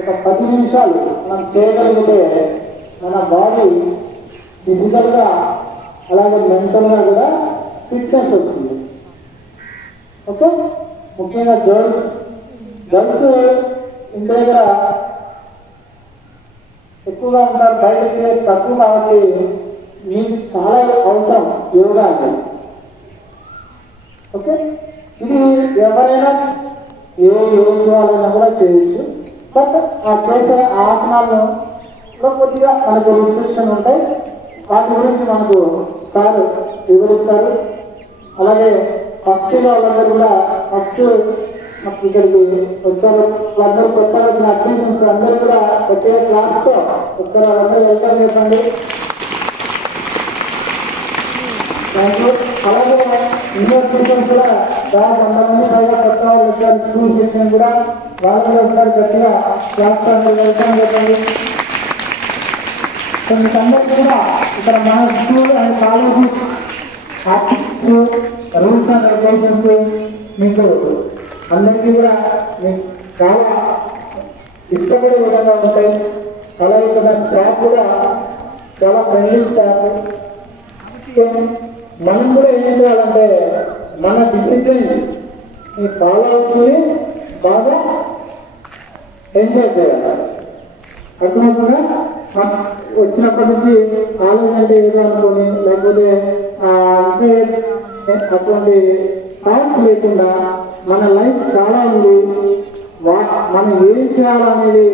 ఒక 10 నిమిషాలు మనం చేయగలిగితే మన బాడీ ఫిజికల్గా అలాగే మెంటల్గా కూడా ఫిట్నెస్ వస్తుంది. ఓకే, ముఖ్యంగా గర్ల్స్ ఇంటి దగ్గర ఎక్కువగా ఉంటారు, బయటకి తక్కువ. కాబట్టి మీకు చాలా అవసరం యోగా అంటే. ఓకే, ఇది ఎవరైనా ఏ ఏజ్ వాళ్ళైనా కూడా చేయొచ్చు. బట్ ఆ చేసే ఆసనాలను కొద్దిగా మనకు రిస్ట్రిక్షన్ ఉంటాయి. వాటి గురించి మనకు సార్ వివరిస్తారు. అలాగే ఫస్ట్ వాళ్ళందరూ కూడా ఫస్ట్ ఇక్కడికి వచ్చారు. వాళ్ళందరూ కొత్తగా వచ్చిన అడ్మిషన్స్ అందరూ కూడా వచ్చే క్లాస్తో ఒకసారి వాళ్ళందరూ వెల్కమ్ చెప్పండి. Thank you. అలాగే యూనివర్సిటీస్ కూడా దాదాపు 100 మంది పైగా కొత్త వాళ్ళు వచ్చారు. స్కూల్ సెక్షన్ కూడా వాళ్ళు ఒకసారి గట్టిగా క్లాస్ వెల్కమ్ చెప్పండి. మీకు అందరికీ కూడా ఇక్కడ మన school and colleges activities rules and regulations మీకు అందరికీ కూడా మీకు చాలా ఇష్టపడే విధంగా ఉంటాయి. అలాగే ఇక్కడ స్టాఫ్ కూడా చాలా ఫ్రెండ్లీ స్టాఫ్. మనం కూడా ఏం చేయాలంటే మన డిసిప్లిన్ ఫాలో అవుతుంది, బాగా ఎంజాయ్ చేయాలి. అర్థమవుతుందా? వచ్చినప్పటి నుంచి కాలేజ్ అంటే ఏదో అనుకోని లేకపోతే అంటే అటువంటి థాట్స్ లేకుండా మన లైఫ్ చాలా ఉంది, మనం ఏం చేయాలనేది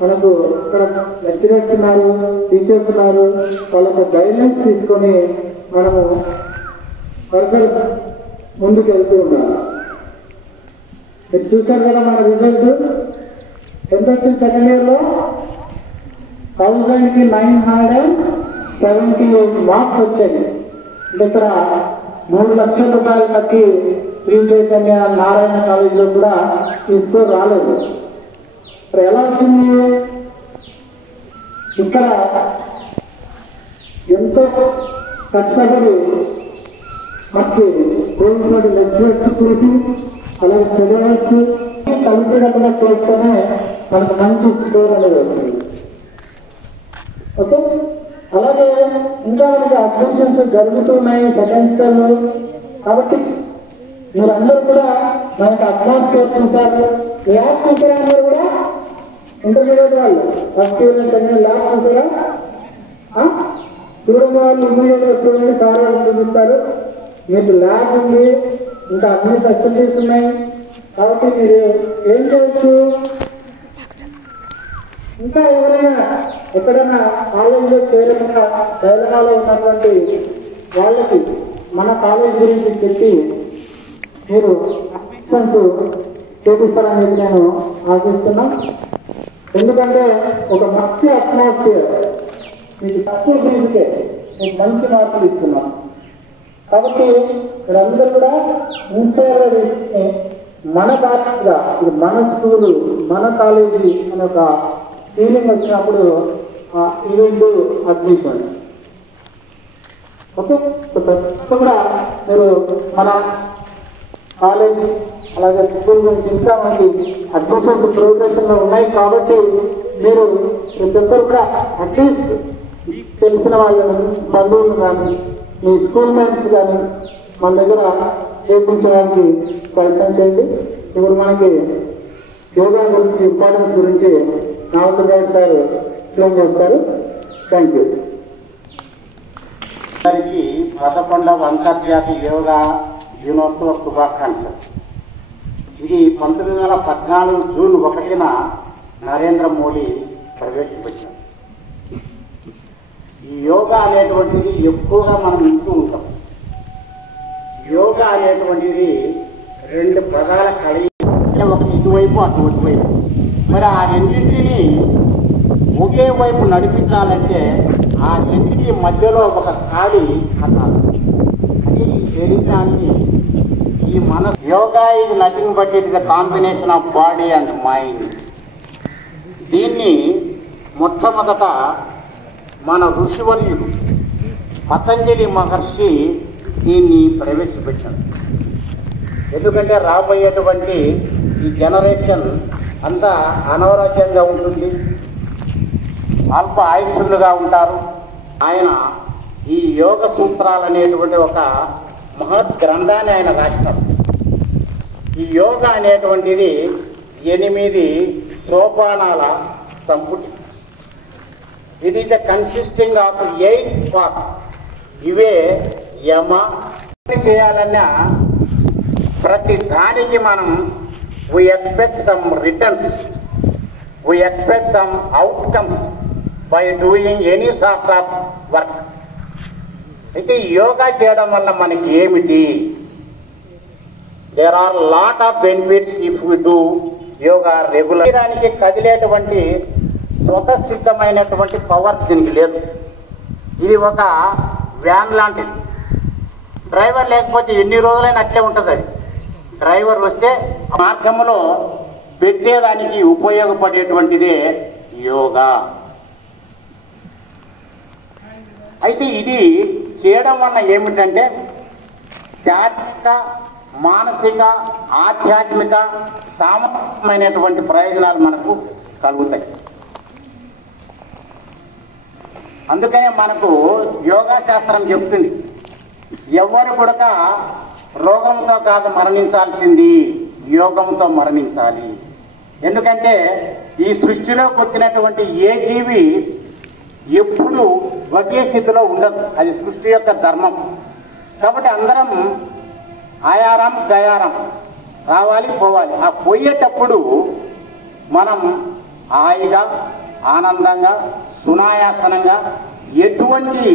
మనకు ఇక్కడ లెక్చరర్స్ ఉన్నారు, టీచర్స్ ఉన్నారు. వాళ్ళకు గైడ్లైన్స్ తీసుకొని మనము ఫర్దర్ ముందుకు వెళ్తూ ఉండాలి. మీరు చూశారు కదా మన రిజల్ట్ ఎంత వచ్చింది. సెకండ్ ఇయర్లో 1978 మార్క్స్ వచ్చాయి. అంటే ఇక్కడ 3 లక్షల రూపాయలు కట్టి శ్రీ చైతన్య నారాయణ కాలేజీలో కూడా ఈ స్కోర్ రాలేదు. ఇక్కడ ఎలా వచ్చింది? ఇక్కడ ఎంతో కష్టపడి మనకి కోవిడ్ లెక్చరర్స్ చూసి అలాగే స్టూడెంట్స్ కలిసినట్టుగా చేస్తేనే మనకు మంచి స్కోర్ అనేది వస్తుంది. ఓకే, అలాగే ఇంకా మనకి అడ్మిషన్స్ జరుగుతున్నాయి సెకండ్ ఇయర్. కాబట్టి మీరందరూ కూడా మనకి అట్మాస్ఫియర్ చూసారు. ల్యాబ్ చూసారా? అందరూ కూడా ఇంటర్మీడియట్ వాళ్ళు ఫస్ట్ ఇయర్ సెకండ్ ల్యాబ్ చూసారా? చూడని వాళ్ళు ఇమ్మీడియట్గా చూడండి, సార్ వాళ్ళు చూపిస్తారు. మీకు ల్యాబ్ ఉంది, ఇంకా అన్ని ఫెసిలిటీస్ ఉన్నాయి. కాబట్టి మీరు ఏం చేయొచ్చు, ఇంకా ఎవరైనా ఎక్కడైనా కాలేజీలో చేరకుండా తెలంగాణలో ఉన్నటువంటి వాళ్ళకి మన కాలేజ్ గురించి చెప్పి మీరు అడ్మిషన్స్ చేపిస్తారని చెప్పి నేను ఆశిస్తున్నాను. ఎందుకంటే ఒక మంచి అట్మాస్ఫియర్ మీకు తక్కువ ఫీజుకే మీకు మంచి మార్కులు ఇస్తున్నాం. కాబట్టి మీరందరూ కూడా ఇన్స్పైర్ చేసుకుని మన బాధ్యతగా ఇది మన స్కూలు మన కాలేజీ అనే ఒక ఫీలింగ్ వచ్చినప్పుడు ఈవెంట్ అడ్మిషన్. ఓకే, కూడా మీరు మన కాలేజ్ అలాగే స్కూల్ గురించి ఇంకా మనకి అడ్మిషన్స్ ప్రోగ్రెషన్లో ఉన్నాయి. కాబట్టి మీరు ప్రతి ఒక్కరు కూడా అట్లీస్ట్ తెలిసిన వాళ్ళని బంధువులు కానీ మీ స్కూల్ మేట్స్ కానీ మన దగ్గర చేయించడానికి ప్రయత్నం చేయండి. ఇప్పుడు మనకి యోగా గురించి ఇంపార్టెన్స్ గురించి నావతరావు సార్ ఎక్స్ప్లెయిన్ చేస్తారు. Thank you. అందరికీ 11వ అంతర్జాతీయ యోగా దినోత్సవ శుభాకాంక్షలు. ఇది 1914 జూన్ 1న నరేంద్ర మోడీ ప్రవేశపెట్టారు. ఈ యోగా అనేటువంటిది ఎక్కువగా మనం వింటూ ఉంటాం. యోగా అనేటువంటిది 2 ప్రధాన కలయిక, ఒక ఇటువైపు అటువైపు. మరి ఆ రెండింటిని ఒకే వైపు నడిపించాలంటే ఆ రెండింటి మధ్యలో ఒక ఖాళీ అన్నారు. అది శరీరాన్ని ఈ మన యోగా ఇది nothing but it is the combination of body and mind. దీన్ని మొట్టమొదట మన ఋషివర్యులు పతంజలి మహర్షి దీన్ని ప్రవేశపెట్టారు. ఎందుకంటే రాబోయేటువంటి ఈ జనరేషన్ అంతా అనారోగ్యంగా ఉంటుంది, అల్ప ఆయుష్యులుగా ఉంటారు. ఆయన ఈ యోగ సూత్రాలు అనేటువంటి ఒక మహత్ గ్రంథాన్ని ఆయన రాసినారు. ఈ యోగా అనేటువంటిది 8 సోపానాల సంపుటి. ఇది ఈజ్ కన్సిస్టింగ్ ఆఫ్ 8 పార్ట్. ఇవే యమ చేయాలన్నా ప్రతి దానికి మనం we expect some returns, we expect some outcomes by doing any sort of work. అయితే యోగా చేయడం వల్ల మనకి ఏమిటి? there are lot of benefits if we do yoga regular. శరీరానికి కదిలేటువంటి స్వతసిద్ధమైనటువంటి పవర్ దీనికి లేదు. ఇది ఒక వ్యాన్ లాంటిది. డ్రైవర్ లేకపోతే ఎన్ని రోజులైనా అట్లే ఉంటుంది. అది డ్రైవర్ వస్తే మార్గంలో పెట్టేదానికి ఉపయోగపడేటువంటిదే యోగా. అయితే ఇది చేయడం వల్ల ఏమిటంటే శారీరక, మానసిక, ఆధ్యాత్మిక, సామాజికమైనటువంటి ప్రయోజనాలు మనకు కలుగుతాయి. అందుకనే మనకు యోగా శాస్త్రం చెప్తుంది, ఎవరు కూడా రోగంతో కాదు మరణించాల్సింది, యోగంతో మరణించాలి. ఎందుకంటే ఈ సృష్టిలోకి వచ్చినటువంటి ఏ జీవి ఎప్పుడు ఒకే స్థితిలో ఉండదు. అది సృష్టి యొక్క ధర్మం. కాబట్టి అందరం ఆయారం గయారం రావాలి పోవాలి. ఆ పోయేటప్పుడు మనం హాయిగా, ఆనందంగా, సునాయాసనంగా, ఎటువంటి